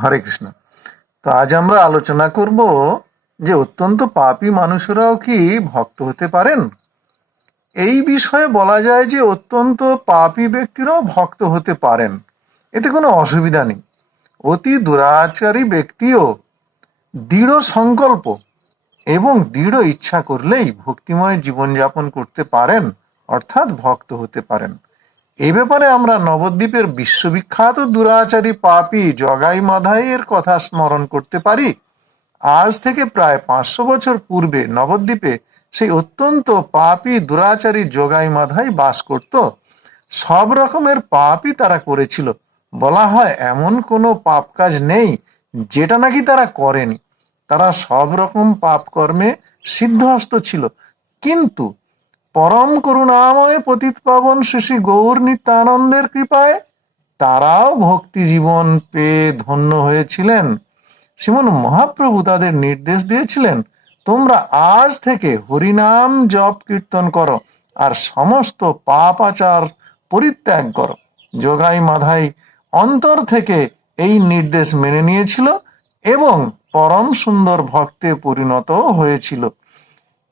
হরে কৃষ্ণ। তো আজ আমরা আলোচনা করব যে অত্যন্ত পাপী মানুষরাও কি ভক্ত হতে পারেন। এই বিষয়ে বলা যায় যে অত্যন্ত পাপী ব্যক্তিরাও ভক্ত হতে পারেন, এতে কোনো অসুবিধা নেই। অতি দুরাচারী ব্যক্তিও দৃঢ় সংকল্প এবং দৃঢ় ইচ্ছা করলেই ভক্তিময় জীবনযাপন করতে পারেন, অর্থাৎ ভক্ত হতে পারেন। এই ব্যাপারে আমরা নবদ্বীপের বিশ্ববিখ্যাত দুরাচারী পাপী জগাই মাধাইয়ের কথা স্মরণ করতে পারি। আজ থেকে প্রায় 500 বছর পূর্বে নবদ্বীপে সেই অত্যন্ত পাপী দুরাচারী জগাই মাধাই বাস করত। সব রকমের পাপই তারা করেছিল। বলা হয় এমন কোনো পাপ কাজ নেই যেটা নাকি তারা করেনি। তারা সব রকম পাপ কর্মে সিদ্ধহস্ত ছিল, কিন্তু পরম করুণাময় পতিত পাবন শ্রী শ্রী গৌর নিত্যানন্দের কৃপায় তারাও ভক্তি জীবন পেয়ে ধন্য হয়েছিলেন। শ্রীমন মহাপ্রভু তাদের নির্দেশ দিয়েছিলেন, তোমরা আজ থেকে হরিনাম জপ কীর্তন করো আর সমস্ত পাপ আচার পরিত্যাগ করো। যোগাই মাধাই অন্তর থেকে এই নির্দেশ মেনে নিয়েছিল এবং পরম সুন্দর ভক্তে পরিণত হয়েছিল।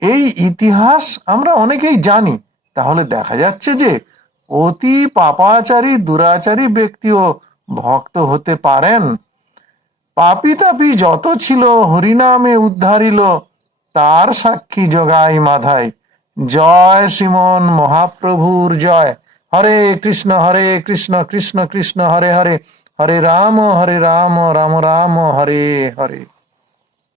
এই ইতিহাস আমরা অনেকেই জানি। তাহলে দেখা যাচ্ছে যে অতি পাপাচারী দুরাচারী ব্যক্তিও ভক্ত হতে পারেন। পাপী তাপী যত ছিল হরিনামে উদ্ধারিল, তার সাক্ষী জগাই মাধাই। জয় শ্রীমন মহাপ্রভুর জয়। হরে কৃষ্ণ কৃষ্ণ কৃষ্ণ হরে হরে, হরে রাম রাম রাম হরে হরে।